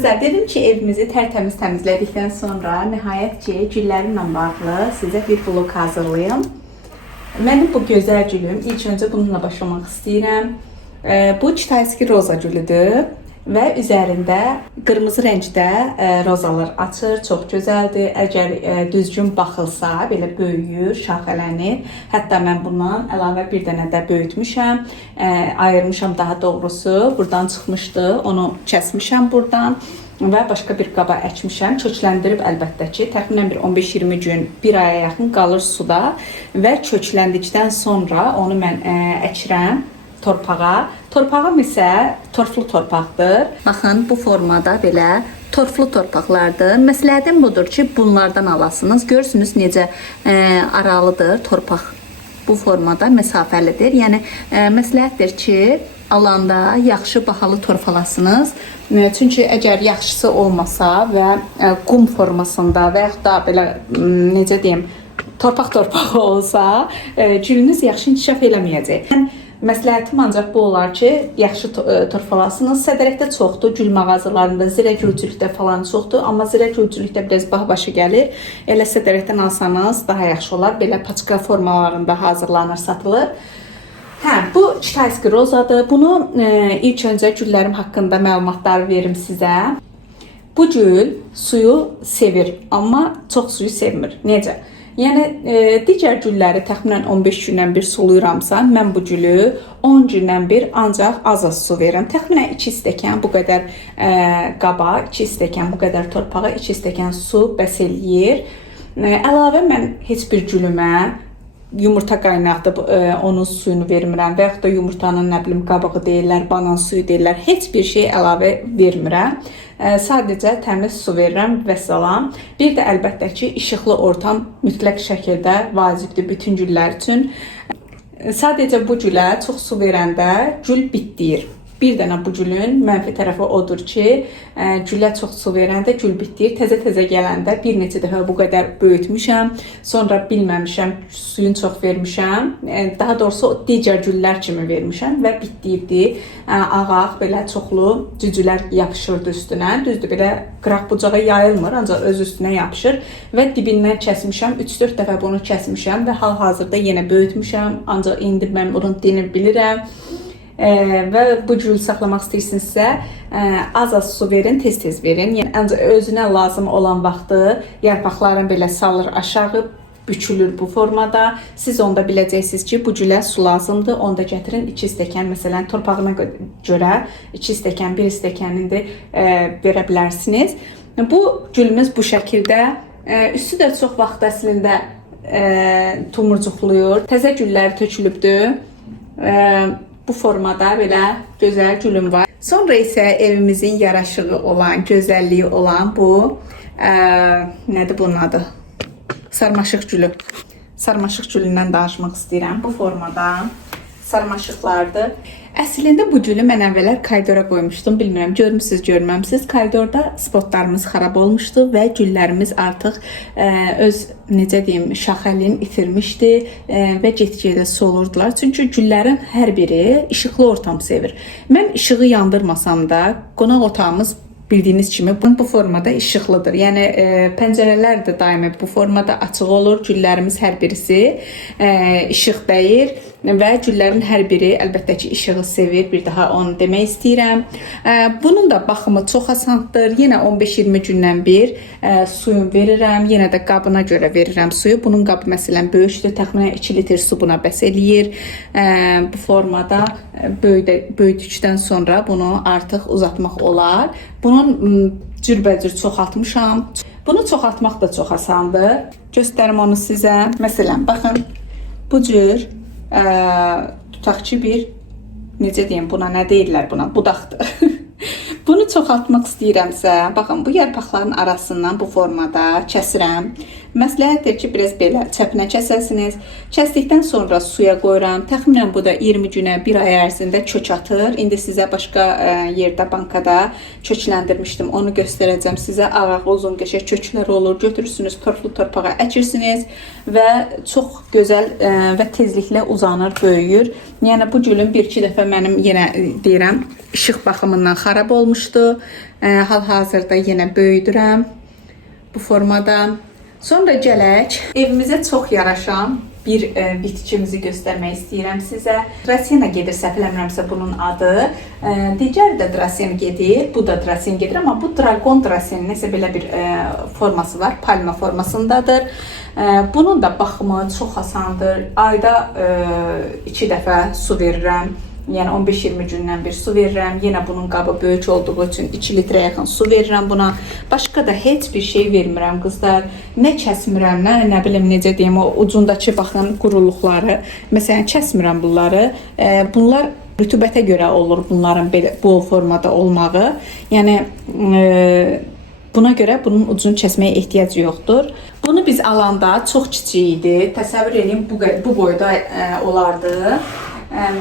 Dedim ki evimizi tertemiz təmizlədikdən sonra nihayət ki güllərimlə bağlı sizə bir vlog hazırlayım. Mənim bu gözəl gülüm, ilk öncə bununla başlamaq istəyirəm. Bu kitayski roza gülüdür və üzərində qırmızı rəngdə rozalar açır, çox gözəldir. Əgər düzgün baxılsa, belə böyüyür, şaxələnir. Hətta mən bundan əlavə bir dənə də böyütmüşəm, ayırmışam daha doğrusu. Buradan çıxmışdı, onu kəsmişəm buradan və başqa bir qaba əkmişəm. Kökləndirib əlbəttə ki, təxminən bir 15-20 gün, bir aya yaxın qalır suda və kökləndikdən sonra onu mən əkirəm torpağa. Torpağım isə torflu torpaqdır. Baxın, bu formada belə torflu torpaqlardır. Məsləhətim budur ki, bunlardan alasınız. Görürsünüz necə aralıdır torpaq. Bu formada məsafəlidir. Yəni məsləhətdir ki, alanda yaxşı bahalı torf alasınız. Çünki əgər yaxşısı olmasa və qum formasında və yaxud da belə necə deyim, torpaq olsa, gülünüz yaxşı inkişaf eləməyəcək. Məsləhətim ancaq bu olar ki, yaxşı torf alasınız. Sədərəkdə çoxdur, gül mağazalarında, zirəgülçülükdə falan çoxdur. Amma zirəgülçülükdə biraz baha-başa gəlir. Elə sədərəkdən alsanız daha yaxşı olar. Belə paçka formalarında hazırlanır, satılır. Bu kitayski rozadır. Bunu ilk öncə güllərim haqqında məlumatlar verim sizə. Bu gül suyu sevir, amma çox suyu sevmir. Necə? Yəni, digər gülləri təxminən 15 gündən bir suluyuramsa, mən bu gülü 10 gündən bir ancaq az su verirəm. Təxminən 2 stəkan bu qədər qaba, 2 stəkan bu qədər torpağa, 2 stəkan su bəs eləyir. Əlavə mən heç bir gülümə yumurta qaynatıb onun suyunu vermirəm və yaxud da yumurtanın nə bilim qabığı deyirlər, banan suyu deyirlər. Heç bir şey əlavə vermirəm. Sadəcə təmiz su verirəm və salam. Bir də əlbəttə ki, işıqlı ortam mütləq şəkildə vacibdir bütün güllər üçün. Sadəcə bu gülə çox su verəndə gül bitdiyir. Bir dənə bu gülün mənfi tərəfi odur ki, gülə çox su verəndə gül bitdiyir. Təzə-təzə gələndə bir neçə dəfə bu qədər böyütmüşəm. Sonra bilməmişəm, suyun çox vermişəm. Daha doğrusu digər güllər kimi vermişəm və bitdiyirdi. Ağaq, belə çoxlu cücülər yapışırdı üstünə. Düzdür, belə qıraq bucağa yayılmır, ancaq öz üstünə yapışır. Və dibindən kəsmişəm. 3-4 dəfə bunu kəsmişəm və hal-hazırda yenə böyütmüşəm. Ancaq indi mən bunu dinib bilirəm. Və bu gül saxlamaq istəyirsinizsə, az su verin, tez-tez verin. Yəni, ancaq özünə lazım olan vaxtı yarpaqların belə salır aşağı, bükülür bu formada. Siz onda biləcəksiniz ki, bu gülə su lazımdır. Onda gətirin 2 stəkan, məsələn, torpağına görə 2 stəkan, 1 stəkanını verə bilərsiniz. Bu gülümüz bu şəkildə. Üstü də çox vaxt əslində tumurcuqluyur. Təzə güllər tökülübdür. Bu formada belə gözəl gülüm var. Sonra isə evimizin yaraşığı olan, gözəlliyi olan bu, nədir bunun adı? Sarmaşıq gülü. Sarmaşıq gülündən danışmaq istəyirəm. Bu formada sarmaşıqlardır. Əslində bu gülü mən əvvəllər koridora qoymuşdum. Bilmirəm, görmüsünüz, görməmsiniz. Koridorda spotlarımız xarab olmuşdu və güllərimiz artıq öz, necə deyim, şaxəliyini itirmişdi və get-gedə solurdular. Çünki güllərin hər biri işıqlı ortam sevir. Mən işığı yandırmasam da, qonaq otağımız bildiyiniz kimi bu formada işıqlıdır. Yəni pəncərələr də daimi bu formada açıq olur. Güllərimiz hər birisi işıq dəyir və güllərin hər biri əlbəttə ki, işığı sevir. Bir daha onu demək istəyirəm. Bunun da baxımı çox asandır. Yenə 15-20 gündən bir suyun verirəm. Yenə də qabına görə verirəm suyu. Bunun qabı məsələn böyükdür. Təxminən 2 litr su buna bəs eləyir. Bu formada böyüdükdən sonra bunu artıq uzatmaq olar. Bunun cürbəcür çoxaltmışam. Bunu çoxaltmaq da çox asandır. Göstərim onu sizə. Məsələn, baxın, bu cür tutaq ki, bir, necə deyim, buna nə deyirlər buna? Budaqdır. Bunu çoxaltmaq istəyirəmsə, baxın, bu yarpaqların arasından bu formada kəsirəm. Məsləhətdir ki, biraz belə çəpinə kəsəsiniz. Kəsdikdən sonra suya qoyuram. Təxminən bu da 20 günə, 1 ay ərzində kök atır. İndi sizə başqa yerdə, bankada kökləndirmişdim. Onu göstərəcəm sizə. Ağaq, uzun, qəşəng köklər olur. Götürürsünüz, torflu torpağa əkirsiniz və çox gözəl və tezliklə uzanır, böyüyür. Yəni bu gülün 1-2 dəfə mənim yenə deyirəm, işıq baxımından xarab olmuşdu. Hal-hazırda yenə böyüdürəm bu formada. Sonra gələk evimizə çox yaraşan bir bitkimizi göstərmək istəyirəm sizə. Drasena gedir, səhv eləmirəmsə bunun adı. Digəri də drasen gedir, bu da drasen gedir, amma bu dragon draseni nəsə belə bir forması var, palma formasındadır. Bunun da baxımı çox asandır. Ayda 2 dəfə su verirəm. Yəni 15-20 gündən bir su verirəm. Yenə bunun qabı böyük olduğu üçün 2 litrə yaxın su verirəm buna. Başqa da heç bir şey vermirəm qızlar. Nə kəsmirəm, nə bilim necə deyim, o ucundakı baxın quruluqları. Məsələn, kəsmirəm bunları. Bunlar rütubətə görə olur bunların belə bu formada olmağı. Yəni buna görə bunun ucunu kəsməyə ehtiyac yoxdur. Bunu biz alanda çox kiçik idi. Təsəvvür edin bu boyda olardı.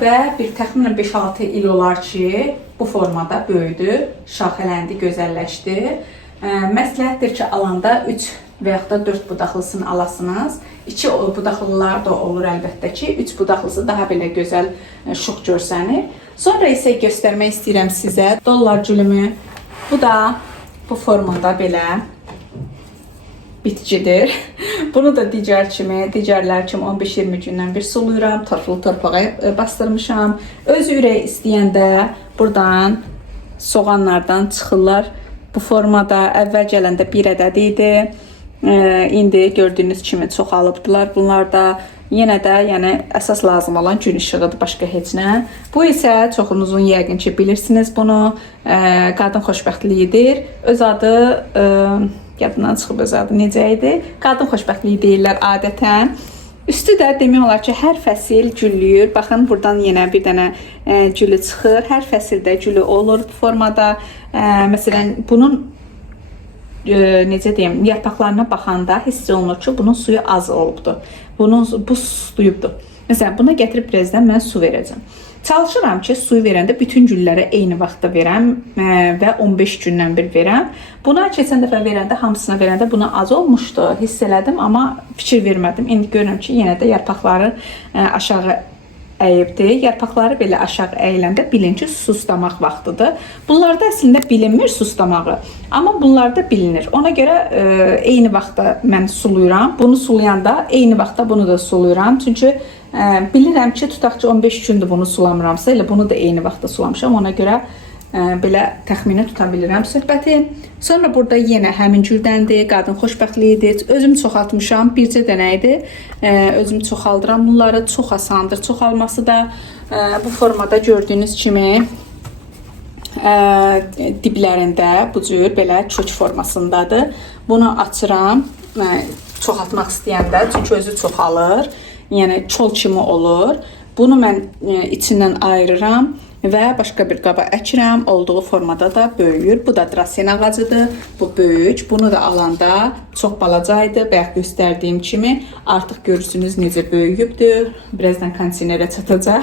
Və bir təxminən 5-6 il olar ki, bu formada böyüdü, şaxələndi, gözəlləşdi. Məsləhətdir ki, alanda 3 və yaxud da 4 budaqlısını alasınız. 2 budaqlılar da olur əlbəttə ki, 3 budaqlısı daha belə gözəl şux görsənir. Sonra isə göstərmək istəyirəm sizə dollar gülümü. Bu da bu formada belə bitkidir. Bunu da digərlər kimi 15-20 gündən bir sulayıram, torflu torpağa bastırmışam. Öz ürək istəyəndə buradan soğanlardan çıxırlar. Bu formada əvvəl gələndə bir ədəd idi. İndi gördüyünüz kimi çoxalıbdılar. Bunlar da yenə də yəni əsas lazım olan gün işığıdır, başqa heç nə. Bu isə çoxunuzun yəqin ki bilirsiniz bunu. Qadın xoşbəxtliyidir. Öz adı yadından çıxıb öz adı necə idi? Qadın xoşbəxtliyi deyirlər adətən. Üstü də demək olar ki, hər fəsil güllüyür. Baxın, buradan yenə bir dənə gülü çıxır. Hər fəsildə gülü olur bu formada. Məsələn, bunun necə deyim, yarpaqlarına baxanda hiss olunur ki, bunun suyu az olubdur. Bu suyubdur. Məsələn, buna gətirib birazdan mən su verəcəm. Çalışıram ki, suyu verəndə bütün güllərə eyni vaxtda verəm və 15 gündən bir verəm. Buna keçən dəfə verəndə, hamısına verəndə buna az olmuşdu, hiss elədim, amma fikir vermədim. İndi görürəm ki, yenə də yarpaqları aşağı əyibdir. Yarpaqları belə aşağı əyiləndə bilin ki, suslamaq vaxtıdır. Bunlarda əslində bilinmir suslamağı, amma bunlarda bilinir. Ona görə eyni vaxtda mən suluyuram. Bunu sulayanda eyni vaxtda bunu da suluyuram. Çünki bilirəm ki, tutaq ki 15 gündür bunu sulamıramsa, elə bunu da eyni vaxtda sulamışam. Ona görə belə təxmini tuta bilirəm söhbəti. Sonra burada yenə həmin cürdəndir, qadın xoşbəxtliyidir. Özüm çoxaltmışam, bircə dənə idi. Özüm çoxaldıram bunları, çox asandır çoxalması da. Bu formada gördüyünüz kimi diblərində bu cür belə kök formasındadır. Bunu açıram çoxaltmaq istəyəndə, çünki özü çoxalır. Yəni çol kimi olur. Bunu mən içindən ayırıram və başqa bir qaba əkirəm. Olduğu formada da böyüyür. Bu da drasen ağacıdır. Bu böyük. Bunu da alanda çox balacaydı. Bayaq göstərdiyim kimi artıq görürsünüz necə böyüyübdür. Birazdan kondisionerə çatacaq.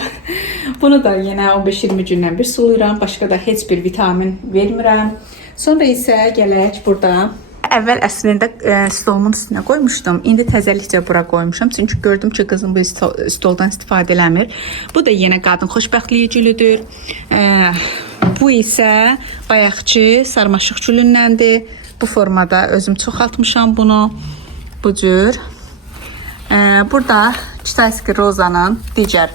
Bunu da yenə 15-20 gündən bir sulayıram. Başqa da heç bir vitamin vermirəm. Sonra isə gələk burada. Əvvəl əslində stolumun üstünə qoymuşdum. İndi təzəlikcə bura qoymuşam. Çünki gördüm ki, qızım bu stoldan istifadə eləmir. Bu da yenə qadın xoşbəxtliyi gülüdür. Bu isə bayaqçı sarmaşıq gülündəndir. Bu formada özüm çoxaltmışam bunu. Bu cür. Burada Kitayski rozanın digər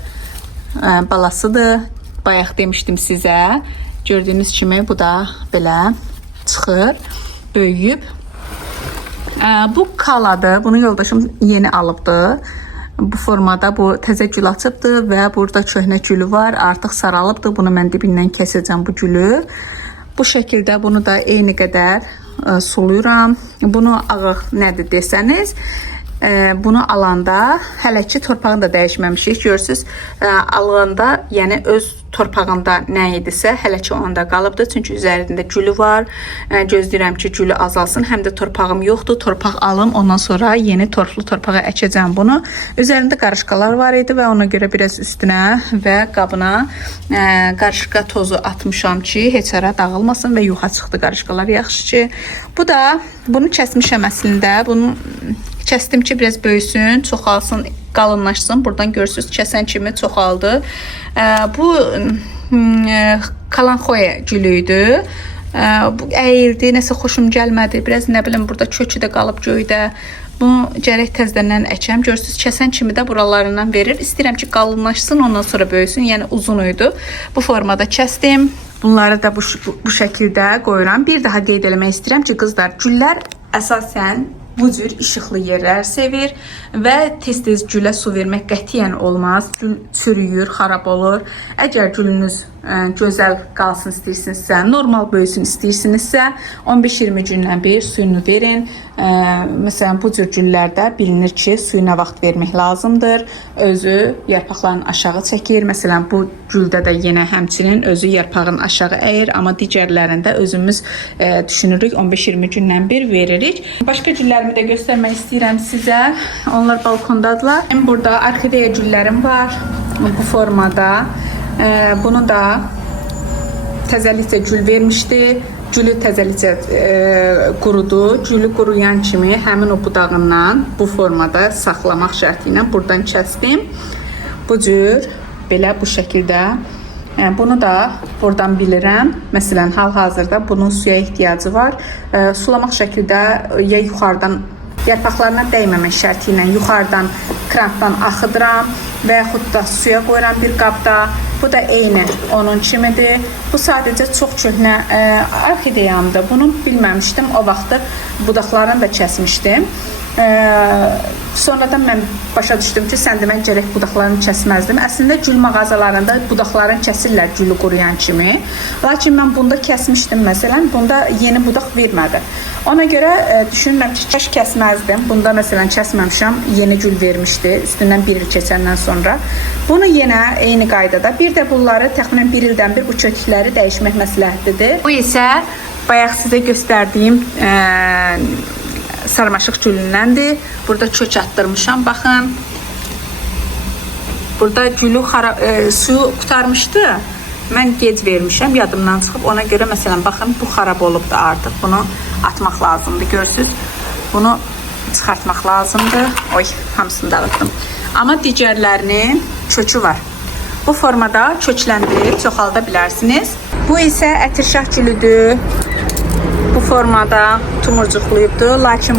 balasıdır. Bayaq demişdim sizə. Gördüyünüz kimi bu da belə çıxır. Böyüyüb. Bu kaladır. Bunu yoldaşım yeni alıbdı. Bu formada bu təzə gül açıbdı və burada köhnə gülü var. Artıq saralıbdı. Bunu mən dibindən kəsəcəm bu gülü. Bu şəkildə bunu da eyni qədər suluyuram. Bunu ağır nədir desəniz, bunu alanda hələ ki torpağını da dəyişməmişik. Görürsüz, alanda yəni öz torpağında nə idisə hələ ki onda qalıbdı. Çünki üzərində gülü var. Gözləyirəm ki, gülü azalsın. Həm də torpağım yoxdur. Torpaq alım. Ondan sonra yeni torflu torpağa əkəcəm bunu. Üzərində qarışqalar var idi və ona görə biraz üstünə və qabına qarışqa tozu atmışam ki, heç ara dağılmasın və yuxa çıxdı qarışqalar yaxşı ki. Bu da bunu kəsmişəm əslində. Bunu kəsdim ki, biraz böyüsün, çoxalsın qalınlaşsın. Buradan görürsünüz kəsən kimi çoxaldı. Bu Kalanchoe gülü idi. Bu əyildi, nəsə xoşum gəlmədi. Biraz nə bilim burada kökü də qalıb göydə. Bunu gərək təzədən əkəm. Görürsünüz, kəsən kimi də buralarından verir. İstəyirəm ki, qalınlaşsın, ondan sonra böyüsün. Yəni uzun idi. Bu formada kəsdim. Bunları da bu şəkildə qoyuram. Bir daha qeyd eləmək istəyirəm ki, qızlar, güllər əsasən bu cür işıqlı yerlər sevir və tez-tez gülə su vermək qətiyyən olmaz. Gül çürüyür, xarab olur. Əgər gülünüz gözəl qalsın istəyirsinizsə, normal böyüsün istəyirsinizsə, 15-20 gündən bir suyunu verin. Məsələn, bu cür güllərdə bilinir ki, suyuna vaxt vermək lazımdır. Özü yarpaqlarını aşağı çəkir. Məsələn, bu güldə də yenə həmçinin özü yarpağın aşağı əyir, amma digərlərində özümüz düşünürük 15-20 gündən bir veririk. Başqa güllərimi də göstərmək istəyirəm sizə. Onlar balkondadırlar. Burada orxideya güllərim var bu formada. Bunu da təzəlikcə gül vermişdi. Gülü təzəlikcə qurudu. Gülü quruyan kimi həmin o budağından bu formada saxlamaq şərti ilə buradan kəsdim. Bu cür, belə bu şəkildə. Bunu da buradan bilirəm. Məsələn, hal-hazırda bunun suya ehtiyacı var. Sulamaq şəkildə ya yuxarıdan yarpaqlarına dəyməmək şərti ilə yuxarıdan krankdan axıdıram və yaxud da suya qoyuram bir qabda. Bu da eyni onun kimidir. Bu sadəcə çox köhnə orxideyamdır. Bunu bilməmişdim. O vaxtı budaqlarını da kəsmişdim. Sonradan mən başa düşdüm ki, sən demən gərək budaqlarını kəsməzdim. Əslində gül mağazalarında budaqlarını kəsirlər gülü quruyan kimi. Lakin mən bunda kəsmişdim məsələn. Bunda yeni budaq vermədi. Ona görə düşünürəm ki, kəş kəsməzdim. Bunda məsələn kəsməmişəm, yeni gül vermişdi üstündən bir il keçəndən sonra. Bunu yenə eyni qaydada. Bir də bunları təxminən bir ildən bir bu kökləri dəyişmək məsləhətlidir. Bu isə bayaq sizə göstərdiyim sarmaşıq gülündəndir. Burada kök atdırmışam, baxın. Burada gülü suyu qutarmışdı. Mən gec vermişəm, yadımdan çıxıb. Ona görə məsələn, baxın, bu xarab olubdu artıq. Bunu atmaq lazımdır, görürsünüz. Bunu çıxartmaq lazımdır. Oy, hamısını dağıtdım. Amma digərlərinin kökü var. Bu formada kökləndirib çoxalda bilərsiniz. Bu isə ətirşah gülüdür. Bu formada tumurcuqluyubdur, lakin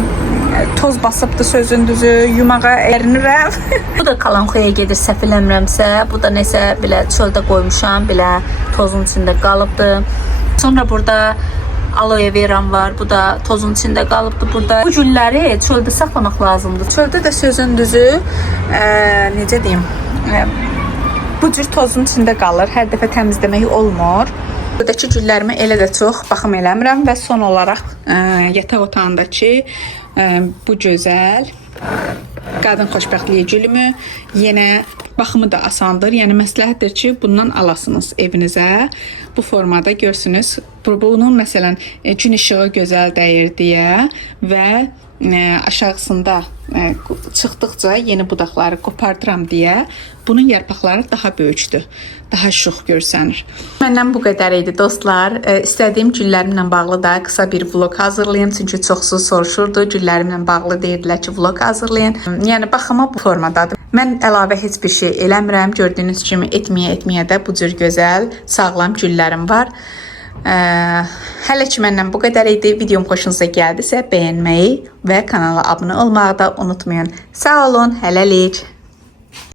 toz basıbdır sözün düzü, yumağa ərinirəm. Bu da Kalanchoe'ya gedir, səhv eləmirəmsə. Bu da nəsə belə çöldə qoymuşam, belə tozun içində qalıbdır. Sonra burada aloe veram var, bu da tozun içində qalıbdır burada. Bu gülləri çöldə saxlamaq lazımdır. Çöldə də sözün düzü, necə deyim, bu cür tozun içində qalır, hər dəfə təmizləmək olmur. Buradakı güllərimi elə də çox baxım eləmirəm və son olaraq yataq otağındakı bu gözəl qadın xoşbəxtliyi gülümü yenə baxımı da asandır. Yəni məsləhətdir ki, bundan alasınız evinizə. Bu formada görsünüz. Bunun məsələn gün işığı gözəl dəyir deyə və aşağısında çıxdıqca yeni budaqları qopardıram deyə bunun yarpaqları daha böyükdür, daha şux görsənir. Məndən bu qədər idi dostlar. İstədiyim güllərimlə bağlı da qısa bir vlog hazırlayım. Çünki çoxsu soruşurdu. Güllərimlə bağlı deyirdilər ki, vlog hazırlayın. Yəni baxıma bu formadadır. Mən əlavə heç bir şey eləmirəm. Gördüyünüz kimi etməyə də bu cür gözəl, sağlam güllərim var. Hələ ki məndən bu qədər idi. Videom xoşunuza gəldisə bəyənməyi və kanala abunə olmağı da unutmayın. Sağ olun, hələlik.